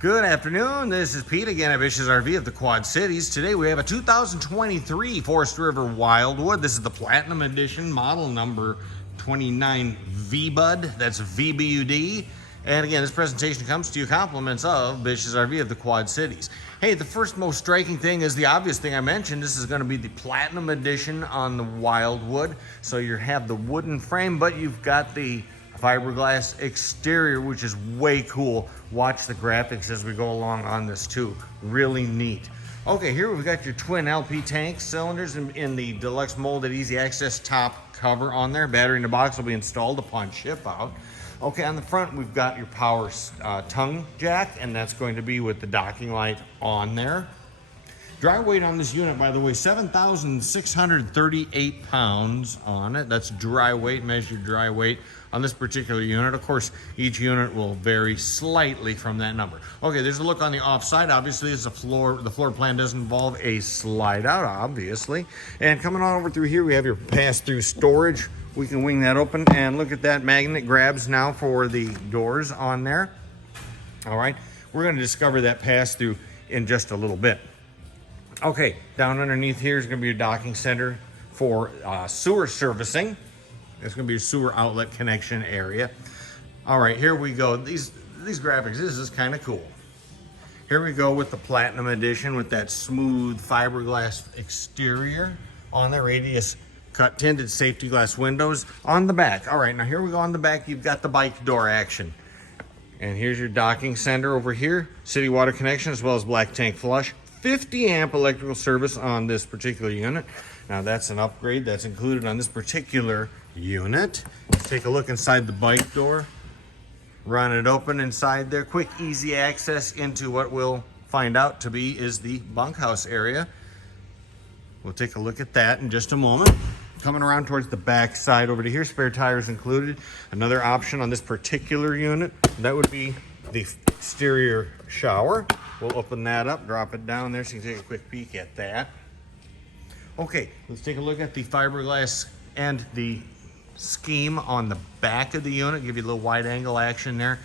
Good afternoon, this is Pete again at Bish's RV of the Quad Cities. Today we have a 2023 Forest River Wildwood. This is the Platinum Edition, model number 29 VBUD, that's VBUD. And again, this presentation comes to you compliments of Bish's RV of the Quad Cities. Hey, the first most striking thing is the obvious thing I mentioned. This is going to be the Platinum Edition on the Wildwood. So you have the wooden frame, but you've got the fiberglass exterior, which is way cool. Watch the graphics as we go along on this too. Really neat. Okay, here we've got your twin LP tank cylinders in the deluxe molded easy access top cover on there. Battery in the box will be installed upon ship out. Okay, on the front we've got your power tongue jack, and that's going to be with the docking light on there. Dry weight on this unit, by the way, 7,638 pounds on it. That's dry weight, measured dry weight on this particular unit. Of course, each unit will vary slightly from that number. Okay, there's a look on the offside. Obviously, the floor plan does involve a slide out, obviously. And coming on over through here, we have your pass-through storage. We can wing that open and look at that magnet grabs now for the doors on there. All right, we're going to discover that pass-through in just a little bit. Okay, down underneath here is going to be your docking center for sewer servicing. It's going to be a sewer outlet connection area. All right, here we go. These graphics, this is kind of cool. Here we go with the Platinum Edition with that smooth fiberglass exterior on the radius cut tinted safety glass windows on the back. All right, now here we go on the back. You've got the bike door action. And here's your docking center over here. City water connection as well as black tank flush. 50 amp electrical service on this particular unit. Now that's an upgrade that's included on this particular unit. Let's take a look inside the bike door. Run it open inside there. Quick, easy access into what we'll find out to be is the bunkhouse area. We'll take a look at that in just a moment. Coming around towards the back side over to here, spare tires included. Another option on this particular unit, that would be the exterior shower. We'll open that up, drop it down there so you can take a quick peek at that. Okay, let's take a look at the fiberglass and the scheme on the back of the unit. Give you a little wide angle action there.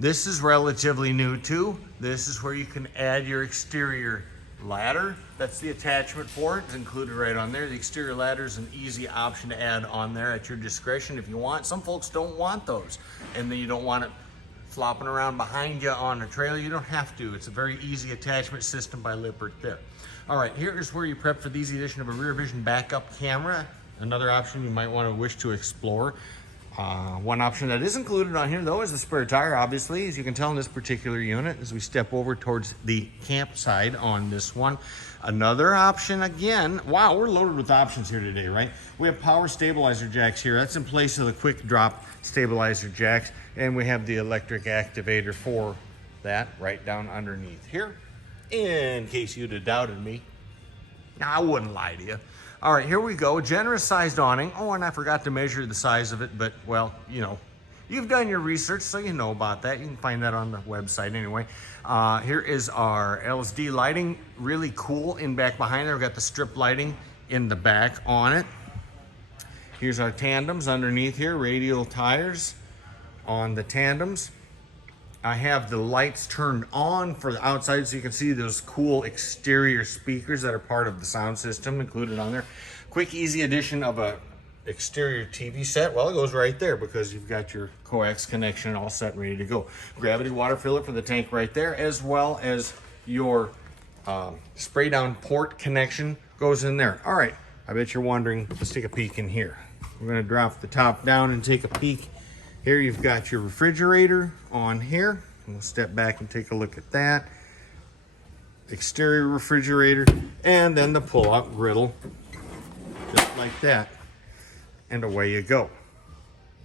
This is relatively new too. This is where you can add your exterior ladder. That's the attachment for it. It's included right on there. The exterior ladder is an easy option to add on there at your discretion if you want. Some folks don't want those, and then you don't want it flopping around behind you on a trailer. You don't have to. It's a very easy attachment system by Lippert there. All right, here is where you prep for the easy addition of a rear vision backup camera. Another option you might want to wish to explore. One option that is included on here though is the spare tire, obviously, as you can tell in this particular unit as we step over towards the campsite on this one. Another option again, wow, we're loaded with options here today, right? We have power stabilizer jacks here. That's in place of the quick drop stabilizer jacks. And we have the electric activator for that right down underneath here. In case you'd have doubted me. Now, I wouldn't lie to you. All right, here we go. Generous sized awning. Oh, and I forgot to measure the size of it, but well, you know, you've done your research, so you know about that. You can find that on the website anyway. Here is our LSD lighting. Really cool in back behind there. We've got the strip lighting in the back on it. Here's our tandems underneath here, radial tires on the tandems. I have the lights turned on for the outside so you can see those cool exterior speakers that are part of the sound system included on there. Quick, easy addition of a exterior TV set. Well, it goes right there because you've got your coax connection all set and ready to go. Gravity water filler for the tank right there, as well as your spray down port connection goes in there. All right, I bet you're wondering, let's take a peek in here. We're gonna drop the top down and take a peek. Here you've got your refrigerator on here. We'll step back and take a look at that. Exterior refrigerator, and then the pull-out griddle, just like that. And away you go.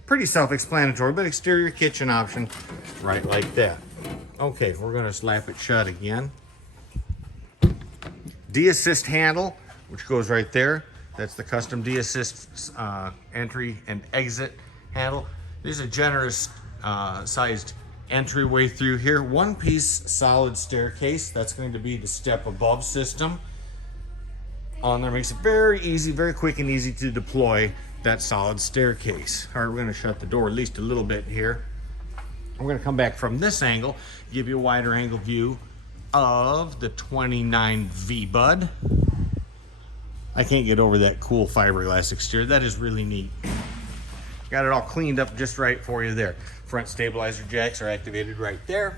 Pretty self-explanatory, but exterior kitchen option, right like that. Okay, we're gonna slap it shut again. D-assist handle, which goes right there. That's the custom D-assist entry and exit handle. There's a generous sized entryway through here. One piece solid staircase. That's going to be the step above system on there. Makes it very easy, very quick and easy to deploy that solid staircase. All right, we're going to shut the door at least a little bit here. I'm going to come back from this angle, give you a wider angle view of the 29 V-Bud. I can't get over that cool fiberglass exterior. That is really neat. Got it all cleaned up just right for you there. Front stabilizer jacks are activated right there.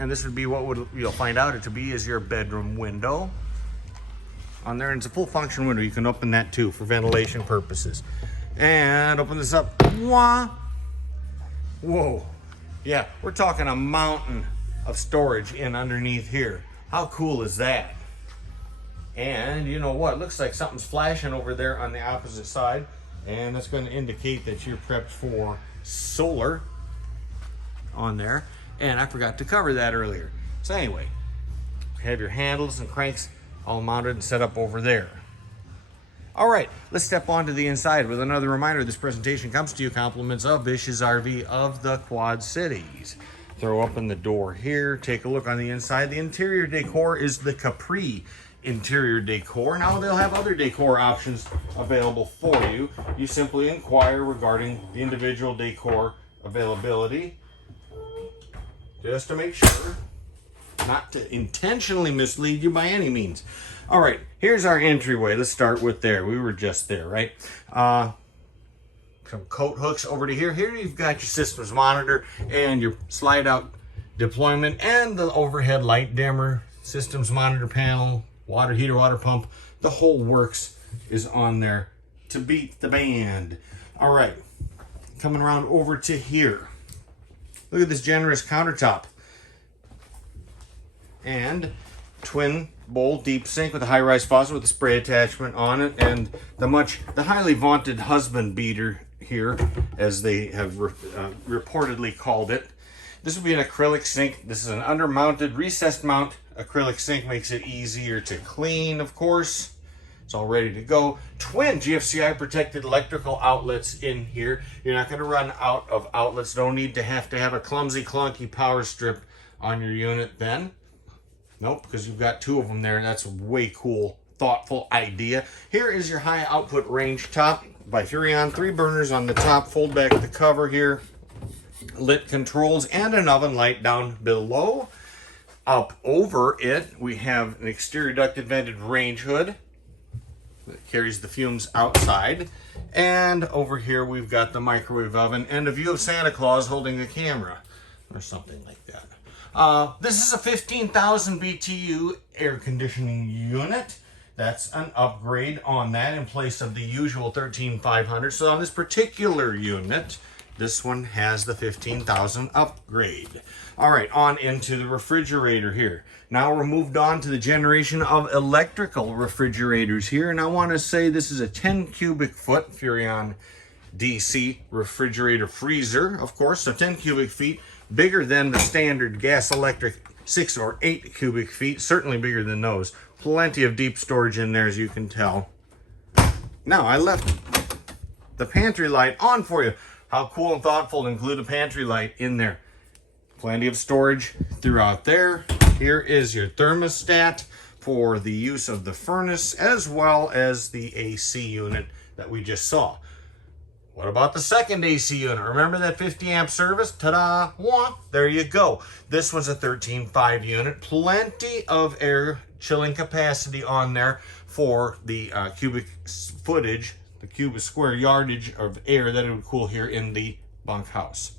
And this would be what you'll find out it to be is your bedroom window on there. And it's a full function window. You can open that too for ventilation purposes. And open this up. Wah. Whoa. Yeah, we're talking a mountain of storage in underneath here. How cool is that? And you know what? Looks like something's flashing over there on the opposite side. And that's going to indicate that you're prepped for solar on there. And I forgot to cover that earlier. So anyway, have your handles and cranks all mounted and set up over there. All right, let's step onto the inside with another reminder. This presentation comes to you compliments of Bish's RV of the Quad Cities. Throw open the door here, take a look on the inside. The interior decor is the Capri interior decor. Now they'll have other decor options available for you. You simply inquire regarding the individual decor availability just to make sure not to intentionally mislead you by any means. All right, here's our entryway. Let's start with there. We were just there, right? Some coat hooks over to here. Here you've got your systems monitor and your slide out deployment and the overhead light dimmer, systems monitor panel, water heater, water pump. The whole works is on there to beat the band. All right, coming around over to here. Look at this generous countertop. And twin bowl deep sink with a high-rise faucet with a spray attachment on it, and the highly vaunted husband beater here, as they have reportedly called it. This would be an acrylic sink. This is an undermounted recessed mount acrylic sink. Makes it easier to clean, of course. It's all ready to go. Twin GFCI protected electrical outlets in here. You're not going to run out of outlets. Don't need to have a clumsy, clunky power strip on your unit then. Nope, because you've got two of them there. That's a way cool, thoughtful idea. Here is your high output range top by Furrion. 3 burners on the top. Fold back the cover here. Lit controls and an oven light down below. Up over it, we have an exterior ducted vented range hood that carries the fumes outside. And over here, we've got the microwave oven and a view of Santa Claus holding the camera or something like that. This is a 15,000 BTU air conditioning unit. That's an upgrade on that in place of the usual 13,500. So on this particular unit, this one has the 15,000 upgrade. All right, on into the refrigerator here. Now we're moved on to the generation of electrical refrigerators here. And I want to say this is a 10 cubic foot Furrion DC refrigerator freezer, of course. So 10 cubic feet, bigger than the standard gas electric 6 or 8 cubic feet. Certainly bigger than those. Plenty of deep storage in there, as you can tell. Now, I left the pantry light on for you. How cool and thoughtful to include a pantry light in there. Plenty of storage throughout there. Here is your thermostat for the use of the furnace as well as the AC unit that we just saw. What about the second AC unit? Remember that 50 amp service? Ta-da! Wah! There you go. This was a 13.5 unit. Plenty of air chilling capacity on there for the cubic footage, the cubic square yardage of air that it would cool here in the bunkhouse.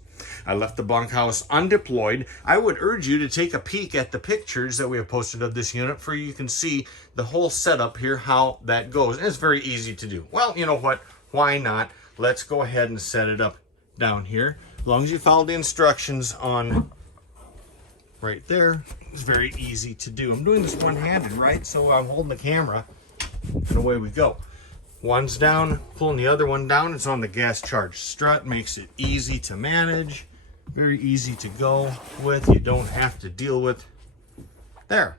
I left the bunkhouse undeployed. I would urge you to take a peek at the pictures that we have posted of this unit for you can see the whole setup here, how that goes. And it's very easy to do. Well, you know what? Why not? Let's go ahead and set it up down here. As long as you follow the instructions on right there, it's very easy to do. I'm doing this one-handed, right? So I'm holding the camera and away we go. One's down, pulling the other one down. It's on the gas charge strut, makes it easy to manage, very easy to go with. You don't have to deal with. There.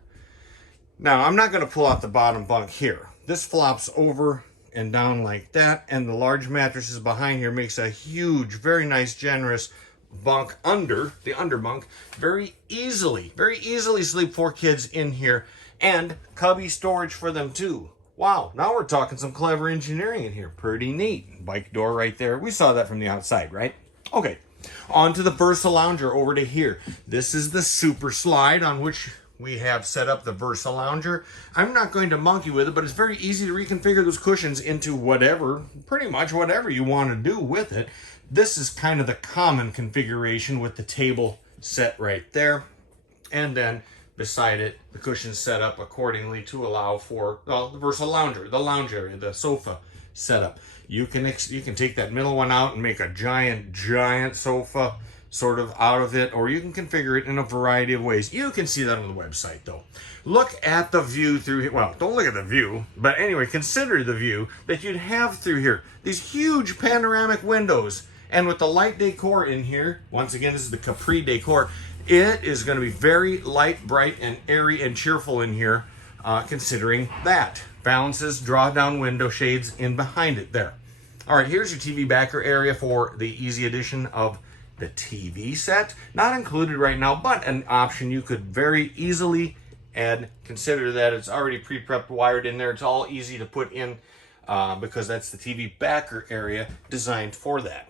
Now, I'm not going to pull out the bottom bunk here. This flops over and down like that, and the large mattresses behind here makes a huge, very nice, generous bunk under the underbunk. Very easily sleep 4 kids in here, and cubby storage for them too. Wow, now we're talking some clever engineering in here. Pretty neat. Bike door right there. We saw that from the outside, right? Okay, Onto the Versa Lounger over to here. This is the super slide on which we have set up the Versa Lounger. I'm not going to monkey with it, but it's very easy to reconfigure those cushions into whatever, pretty much whatever you want to do with it. This is kind of the common configuration with the table set right there. And then beside it, the cushions set up accordingly to allow for, well, the Versa Lounger, the lounge area, the sofa setup. You can take that middle one out and make a giant sofa sort of out of it, or you can configure it in a variety of ways. You can see that on the website though. Look at the view through here. Well, don't look at the view, but anyway, consider the view that you'd have through here. These huge panoramic windows, and with the light decor in here, once again, this is the Capri decor, it is going to be very light, bright, and airy and cheerful in here, considering that. Balances, draw down window shades in behind it there. All right, here's your TV backer area for the easy addition of the TV set. Not included right now, but an option you could very easily add. Consider that it's already pre-prepped, wired in there. It's all easy to put in because that's the TV backer area designed for that.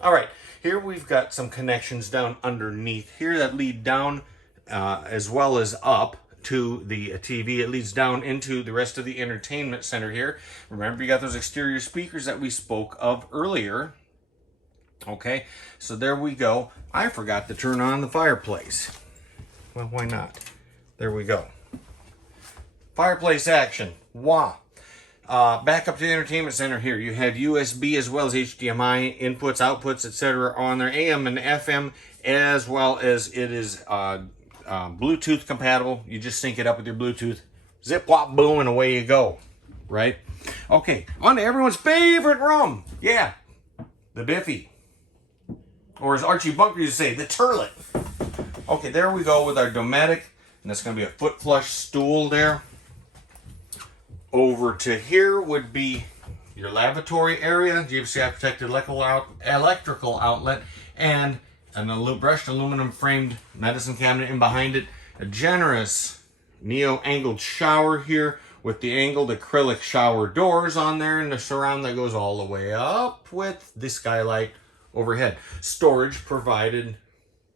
All right, here we've got some connections down underneath here that lead down as well as up to the TV. It leads down into the rest of the entertainment center here. Remember, you got those exterior speakers that we spoke of earlier. Okay, so there we go. I forgot to turn on the fireplace. Well, why not? There we go. Fireplace action. Wow. Back up to the entertainment center here. You have USB as well as HDMI inputs, outputs, etc. on there. AM and FM, as well as it is Bluetooth compatible. You just sync it up with your Bluetooth. Zip, whop, boom, and away you go. Right? Okay, on to everyone's favorite room. Yeah, the Biffy. Or as Archie Bunker used to say, the turlet. Okay, there we go with our Dometic. And that's going to be a foot flush stool there. Over to here would be your lavatory area, GFCI protected electrical outlet, and an brushed aluminum framed medicine cabinet in behind it. A generous neo-angled shower here with the angled acrylic shower doors on there, and the surround that goes all the way up with the skylight overhead. Storage provided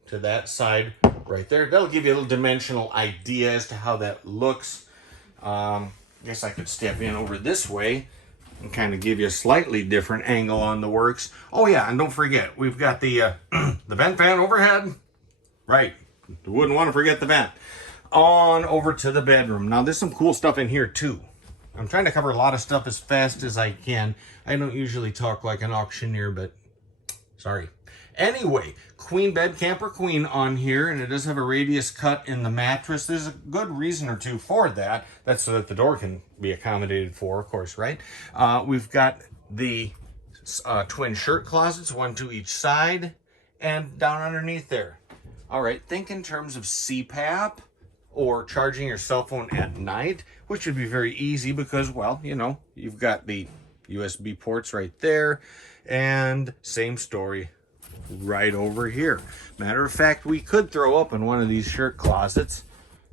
to that side right there. That'll give you a little dimensional idea as to how that looks. I guess I could step in over this way and kind of give you a slightly different angle on the works. Oh yeah, and don't forget, we've got the the vent fan overhead. Right, you wouldn't want to forget the vent. On over to the bedroom. Now there's some cool stuff in here too. I'm trying to cover a lot of stuff as fast as I can. I don't usually talk like an auctioneer, but sorry. Anyway, queen bed, camper queen on here, and it does have a radius cut in the mattress. There's a good reason or two for that. That's so that the door can be accommodated for, of course, right? We've got the twin shirt closets, one to each side, and down underneath there. All right, think in terms of CPAP or charging your cell phone at night, which would be very easy because, well, you know, you've got the USB ports right there, and same story right over here. Matter of fact, we could throw open one of these shirt closets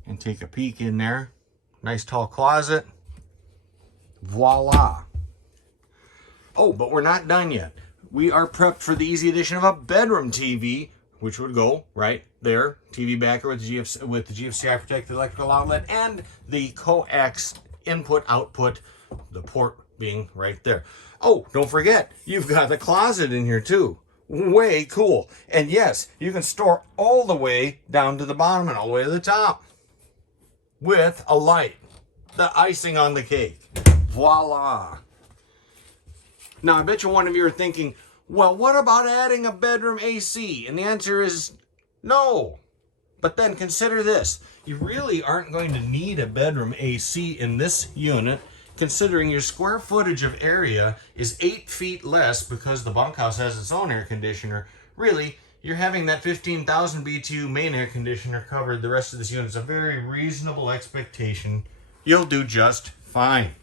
and take a peek in there. Nice tall closet. Voila. Oh, but we're not done yet. We are prepped for the easy addition of a bedroom TV, which would go right there. TV backer with the GFCI protected electrical outlet and the coax input output, the port being right there. Oh, don't forget, you've got the closet in here too. Way cool. And yes, you can store all the way down to the bottom and all the way to the top with a light. The icing on the cake. Voila. Now, I bet you one of you are thinking, well, what about adding a bedroom AC? And the answer is no. But then consider this. You really aren't going to need a bedroom AC in this unit, considering your square footage of area is 8 feet less because the bunkhouse has its own air conditioner. Really, you're having that 15,000 BTU main air conditioner covered. The rest of this unit is a very reasonable expectation. You'll do just fine.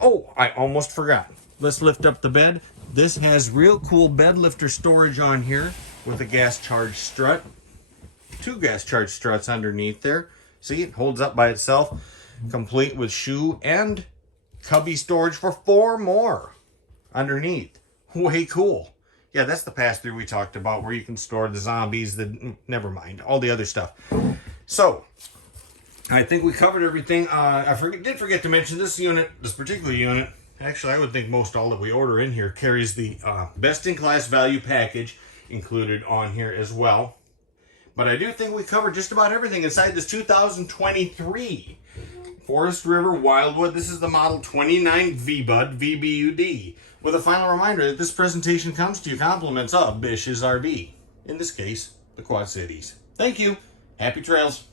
Oh, I almost forgot. Let's lift up the bed. This has real cool bed lifter storage on here with a gas charge strut. 2 gas charge struts underneath there. See, it holds up by itself, complete with shoe and cubby storage for 4 more underneath. Way cool. Yeah, that's the pass-through we talked about, where you can store the zombies, never mind, all the other stuff. So, I think we covered everything. I did forget to mention this particular unit, actually I would think most all that we order in here carries the best-in-class value package included on here as well. But I do think we covered just about everything inside this 2023 Forest River Wildwood. This is the model 29 VBUD, VBUD. With a final reminder that this presentation comes to you compliments of Bish's RV. In this case, the Quad Cities. Thank you. Happy trails.